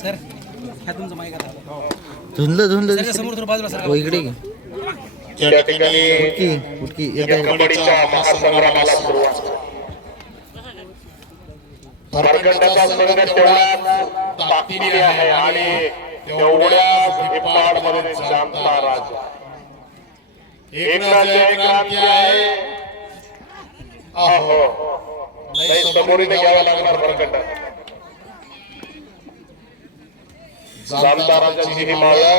Sir हा तुमचा mic आता धुंदलं सर समोर थोडं बाजूला सर इकडे घे. या ठिकाणी उठकी या कबड्डीच्या महासंग्रामाला सुरुवात. भरकंडाचा संघ तेवढाच ताकदीने आहे आणि तेवढ्याच भिपाडमध्ये जाणता राजा. एक राज्य एक क्रांती आहे. अहो नाही समोरीने घ्यावा लागणार भरकंड. जाणता राजाची ही माया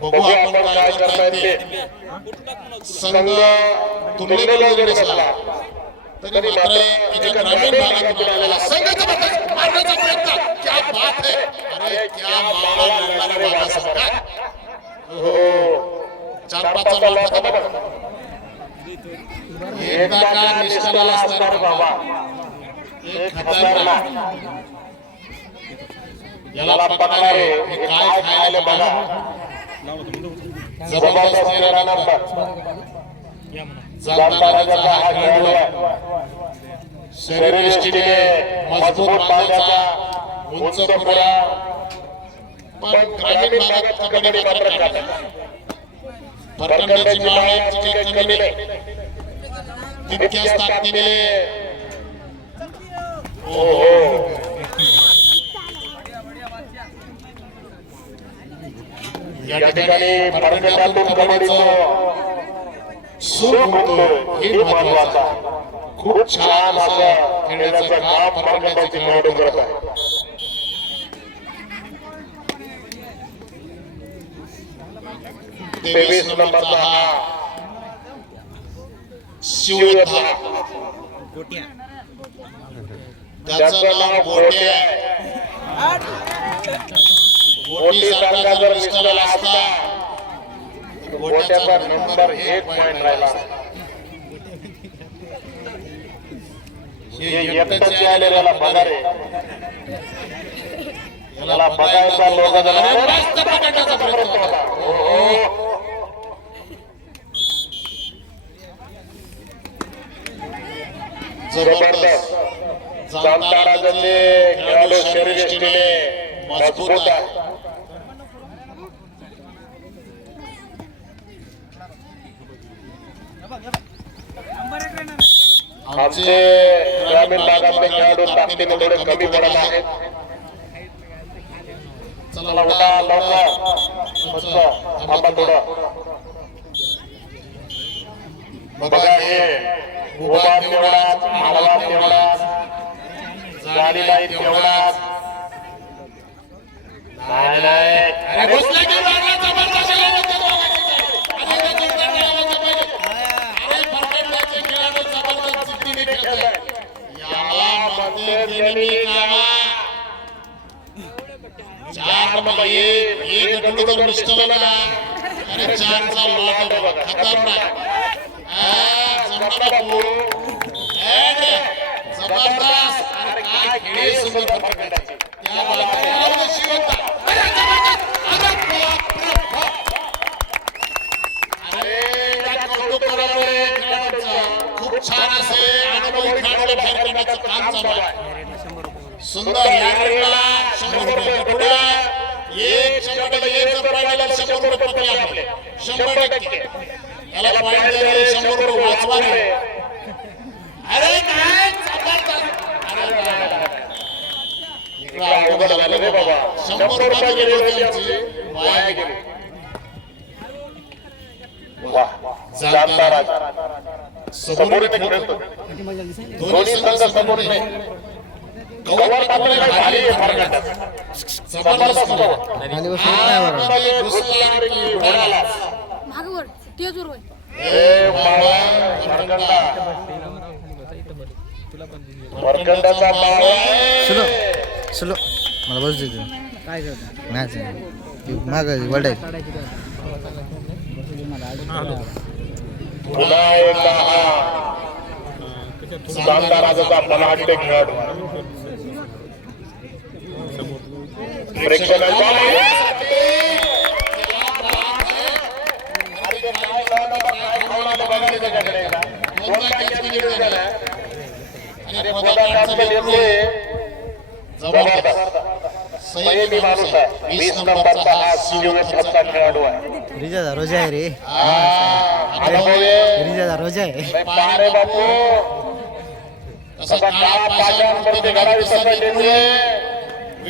बघू आपण काय करता येते. संघ तुलनेला जरी नसला तरी मात्र एका ग्रामीण भागातून आलेला संघाचा मारण्याचा प्रयत्न. क्या बात है. अरे क्या मारा लढणारा बाबा संघ. हो 4-5 चा लढा बघा. एकदा का निष्ठाला असणार बाबा. एक खतरनाक याला पकडणारे हे काय खायला बघा. जबरदस्त निर्णय. जाणता राजाचा हा खेळ शरीरयष्टीने मजबूत बांधण्याचा उंच पुरा. पण ग्रामीण भागात कबड्डी मात्र खातात. भरकंडाची माळ्याची काही कमी नाही. तितक्याच ताकदीने या ठिकाणी भरकंडातून कबड्डीचं सुरू होतो हे महत्वाचा. खूप छान असं खेळण्याचं काम भरकंडाची खेळाडू करत आहे. 23 नंबरचा हा शिवयोद्धा. त्याचं नाव गोट्या. गोटी सारखा जर निष्ठला असता गोट्याचा नंबर 1 पॉइंट राहिला. हे एकटाच आलेला पगार आहे. याला बघायचा लोक पकडण्याचा प्रयत्न होता. जबरदस्त. जाणता राजाचे खेळाडू शरीरयष्टीने मजबूत आहे. आमचे ग्रामीण भागातले खेळाडू ताकदीने थोडे कमी पडत आहेत. चला उठा लवकर. थांबा थोडं. बघा हे उभा तेवढाच मालवा तेवढाच गाडीलाही तेवढाच. नाही खूप छान असे अनुभवी खेळाडू बाहेर करण्याचं काम चालू आहे. सुंदर या रेडला 100 रुपये पुढे. 100 पॉइंटला 100 रुपये पकडले आपले. 100% याला पॉइंट दिले 100 रुपये वाचवा रे. अरे काय इकडे अवघड झालं रे बाबा. 100 रुपये गेले होते आमची वाया गेले. वाह जाणता राजा समोर खेळतो. दोन्ही संघ समोर आहे. कव्हर मात्र खाली भरकंड. जबरदस्त कव्हर. खाली बसून काय बरं मागवर तेज वर ए बाबा भरकंडा. भरकंडाचा बाबा सुलो सुलो मला बस दे. काय करतो नाही माग वडाय. पुन्हा एकदा हा जाणता राजाचा बलाढ्य खेळाडू. प्रेक्षकांच्या संयमी माणूस आहे. 20 नंबरचा हा शिवनेठचा खेळाडू आहे. रिजाचा रोजा आहे रे. अनुभवी रिजाचा रोजा आहे. पारे बापू तसा काळा पाजांवरती घडावी सफाईमुळे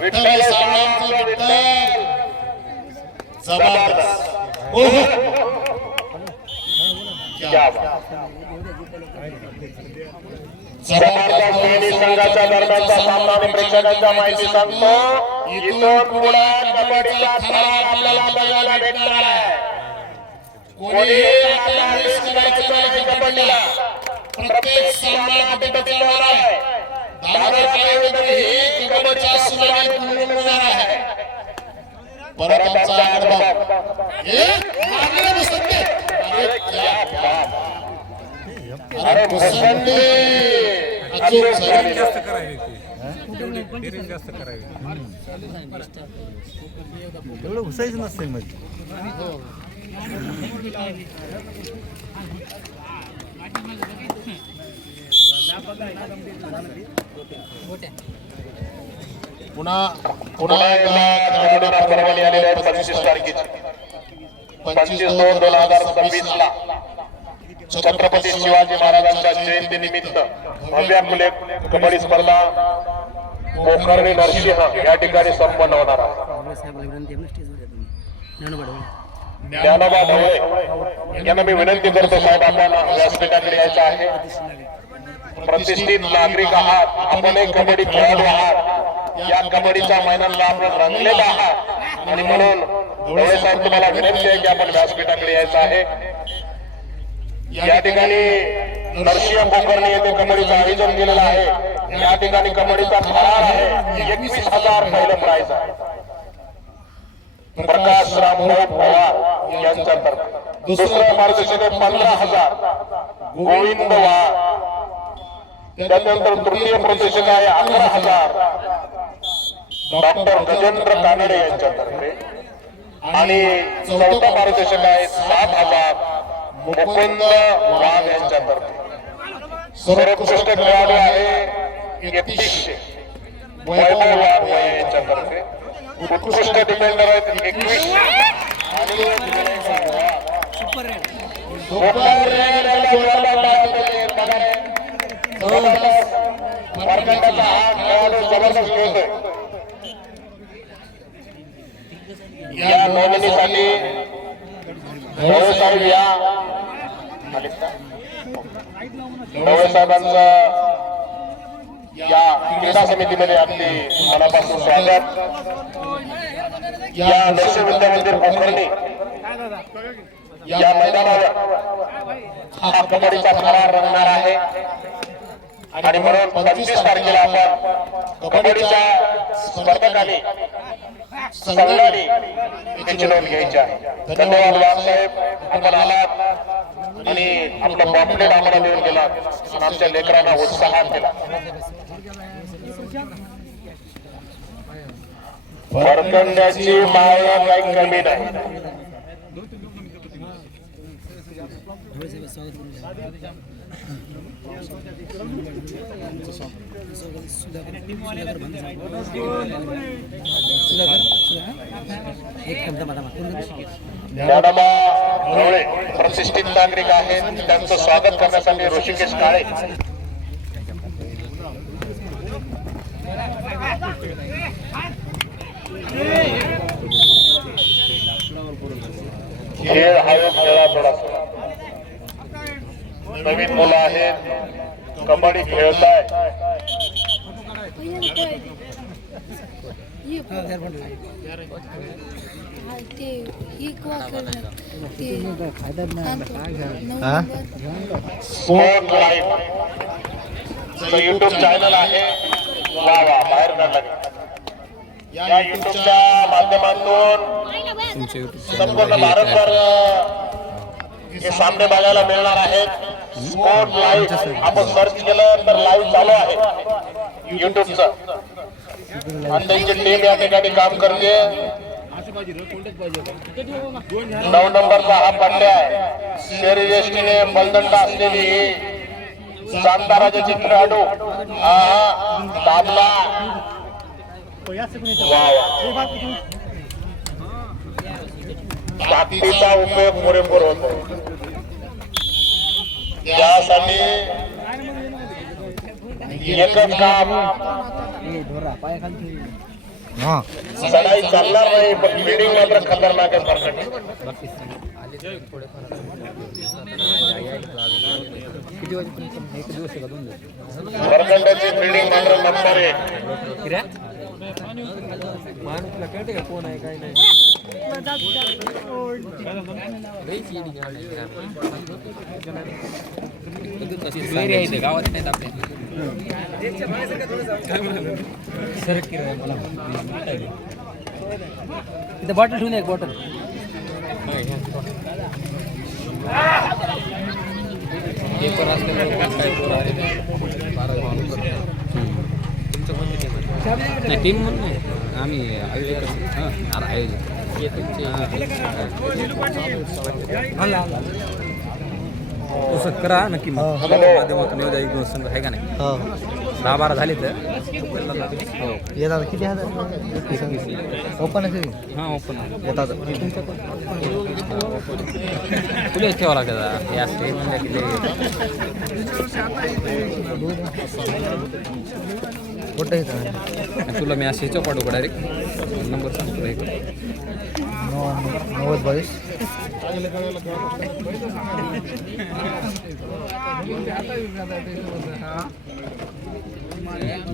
विठ्ठल सावळ्यांचा विठ्ठल जबरदस्त. क्या बात. जबरदस्त संघाच्या दरम्यानचा सामना आणि प्रेक्षकांच्या माहिती सांगतो. इथून पुढे कबड्डीचा थरार आपल्याला बघायला भेटणार आहे. कोणीही आता मिस करायचं नाही कबड्डीला. प्रत्येक सामना कुठे होणार आहे. दादा काळेही कबड्डीच्या सुनाने पूर्ण होणार आहे. परत आमचा अनुभव एक मारले मुसंडी. अरे क्या बात. अरे मुसंडी अचूक झाली. जास्त करावी ती जास्त करावी. एवढं घुसायचं नसते मग. पुन्हा एकदा खेळाडूंना परवानगी आलेली आहे 25 तारखेची. 25/2/2026 ला छत्रपती शिवाजी महाराजांच्या जयंती निमित्त भव्य फुले कबड्डी स्पर्धा गोकर्णी नरसिंह या ठिकाणी संपन्न होणार आहे. ज्ञानोबा ढवळे यांना मी विनंती करतो साहेब, आपण व्यासपीठाकडे यायचं आहे. प्रतिष्ठित नागरिक आहात, आपण एक कबड्डी खेळाडू आहात, या कबड्डीच्या मैदानाला आपण रंगलेला आहात आणि म्हणून ढवळे साहेब तुम्हाला विनंती आहे की आपण व्यासपीठाकडे यायचं आहे. या ठिकाणी नरसिंह गोकर्णी येथे कबड्डीचं आयोजन केलेलं आहे. या ठिकाणी कबड्डीचा थरार आहे 21,000 पहिलं प्राइज आहे. प्रकाश रामभाऊ पवार यांच्यातर्फे. दुसरं मार्गदर्शक 15,000 गोविंद वाघ. त्यानंतर तृतीय प्रदर्शक आहे 11,000 डॉक्टर गजेंद्र कानडे यांच्यातर्फे. आणि चौथा मार्गदर्शक आहे 7,000 मुकुंद वाघ यांच्यातर्फे. सर्वोत्कृष्ट खेळाडू आहे 3100 वैभव वाघ यांच्यातर्फे. उत्कृष्ट डिफेंडर आहेत 21 आणि सुपर रेड. मार्कंडाचा हा खेळाडू जबरदस्त खेळतोय. या नोंदणीसाठी ढवळे साहेब या ढवळे साहेबांचा या क्रीडा समितीमध्ये अगदी मनापासून स्वागत. या नरसिंह विद्या मंदिर गोकर्णी या मैदानावर हा कबड्डीचा थरार रंगणार आहे आणि म्हणून 25 तारखेला आपण कबड्डीच्या स्पर्धकांनी संघाने याची नोंद घ्यायची आहे. धन्यवाद वाघसाहेब, आपण आलात आणि आपलं पॉम्पलेट आम्हाला देऊन गेला आणि आमच्या लेकरांना उत्साहात केला. वरकंड्याची माया काही कमी नाही. मॅडमा ढवळे प्रतिष्ठित नागरिक आहेत, त्यांचं स्वागत करण्यासाठी ऋषिकेश काळे खेळ आयोग खेळा थोडासा. नवीन मुलं आहेत, कबड्डी खेळताय. स्पोर्ट लाईव्ह युट्यूब चॅनल आहे. वा वा बाहेर काढला. या युट्यूबच्या माध्यमातून संपूर्ण भारतभर हे सामने बघायला मिळणार आहेत. स्पोर्ट लाईव्ह आपण सर्च केलं तर लाईव्ह चालू आहे युट्यूबचं आणि त्यांची टीम या ठिकाणी काम करते. 9 नंबरचा हा पट्ट्या आहे. शहरी एसटीने बलदंड असलेली शांताराजाची खेळाडू दाबला वा ताकदीचा उपयोग पुरेपूर होतो. त्यासाठी एकच काम, हां चढाई चालणार नाही पण बिल्डिंग मात्र खतरनाक आहे. बरकंडाची बिल्डिंग मात्र नंबर 1. माणूसला कळते का कोण आहे काय नाही. गावात नाही आपल्या इथं बॉटल ठेवून एक बॉटल पेपर नाही टीम म्हणून नाही आम्ही आयोजक आयोजक तसं करा नक्की माध्यमातून येऊ द्या. एक दोन संघ आहे का नाही. हो 10-12 झाले तर हो येतात किती हजार ओपन आहे हां ओपन येतात. तुला ठेवावं लागतं हे असते म्हणजे कुठं येतं तुला मी असे चौपाटू डायरेक्ट नंबर सांगतो हे 90-22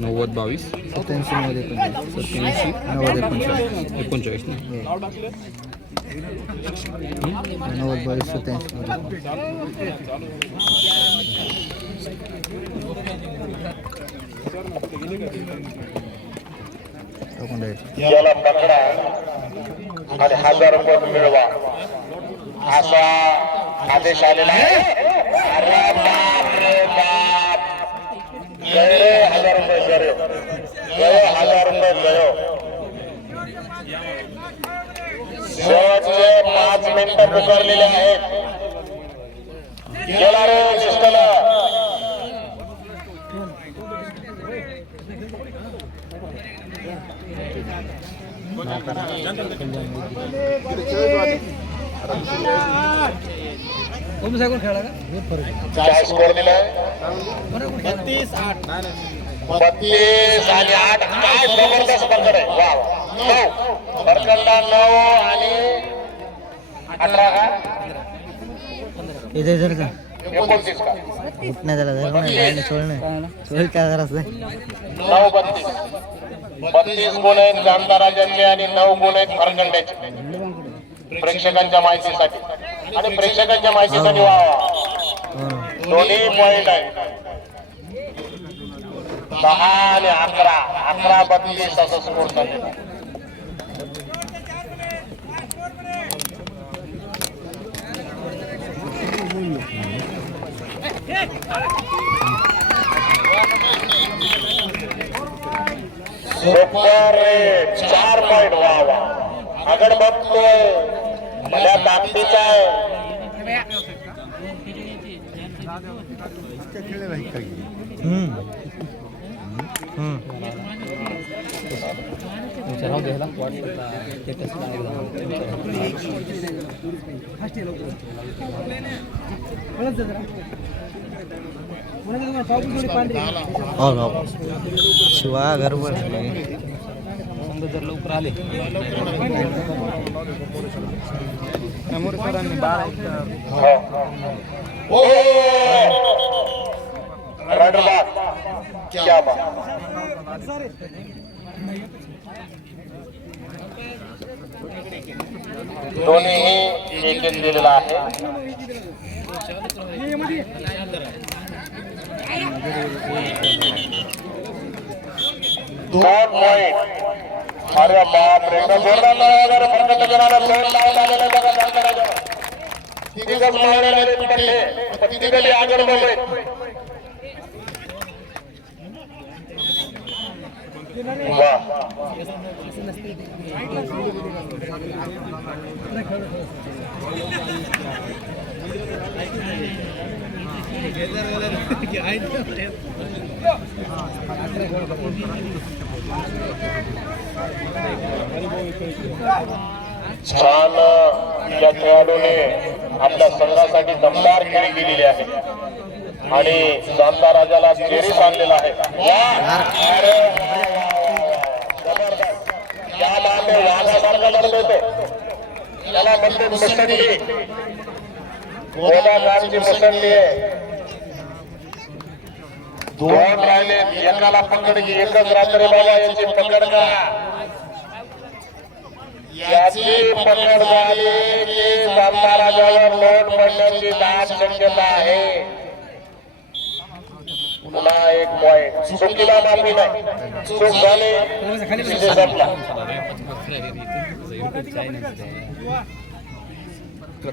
90-22 87 एकोणचाळीस ना 90-22 87 याला पकडा आणि 1000 रुपये मिळवा असा आदेश आलेला आहे. अरे बाप रे बाप, गए 1000 रुपये गए 1000 रुपये गयो. शेवटचे 5 मिनिटं पुकारलेले आहेत. गेला रे शिस्तला. काय स्कोर दिलाय 32 आणि 8. काय जबरदस्त बरकड आहे. वा 9 बरकडला 9 आणि 18 का इथे जर का 29 का उठण्या त्याला जर नाही सोडणं सोड काय जरा 32 गुण आहेत जामदार राजांचे आणि 9 गुण आहेत फरकंड्याचे. प्रेक्षकांच्या माहितीसाठी आणि प्रेक्षकांच्या माहितीसाठी वा दोन्ही पॉइंट आहे. 10 आणि 11 32 असं स्कोर झालेला. Super 4 point. वा वा आगड बघतोय भल्या ताकदीचा आहे. शिवा गरबड जर लवकर आले क्या बात. दोन्हीही एक दिलेला आहे. दोन पॉइंट. अरे बाप रे जोरदार फरकंड जणाला दोन लावून आलेले बघा जामदार. तिघच मारलेले पडले तिघही आगड बघे. छान या खेळाडूने आपल्या संघासाठी दमदार खेळी केलेली आहे आणि शानदार राजाला चेरीस आणलेला आहे. या मागे वाघासारखा लढत होते, त्याला म्हणते मुसंडी, गोलागारची मुसंडी आहे. दोन राहिले, एकाला पकड की एकच रात्री बाबा याची पकड करा. याची पकड झाली की शानदार राजावर लोट पडण्याची दाट शक्यता आहे. पुन्हा एक पॉइंट, चुकीला माफी नाही, चूक झाली विषय संपला.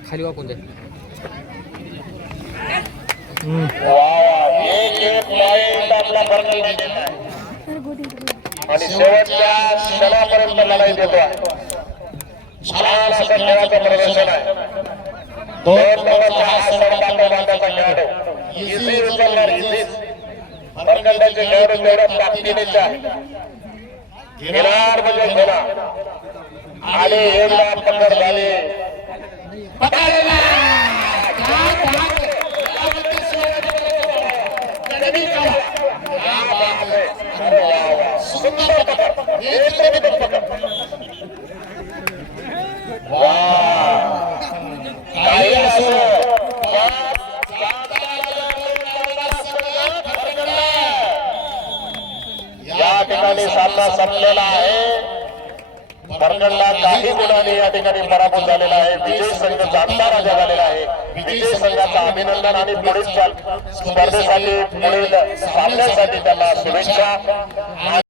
खाली वाकून दे. एक पॉइंट आपला बरकत दिलेला आहे आणि शेवटच्या क्षणापर्यंत लढाई देतो. छान असं खेळाचं प्रदर्शन आहे. दोन नंबरचा हा बांधाचा खेळाडू इझी उचलणार, इझी भरकंडाचे खेळाडू तेवढ्या ताकदीने घेणार म्हणजे घेणार. आणि एकदा पकड झाली, सुंदर पकड, एक पकड. काही असो, या ठिकाणी सामना संपलेला आहे. भरकंडा काही गुणांनी या ठिकाणी पराभूत झालेला आहे. विजय संघ जाणता राजा झालेला आहे. विजय संघाचं अभिनंदन आणि पुढील स्पर्धेसाठी, पुढील सामन्यासाठी त्यांना शुभेच्छा.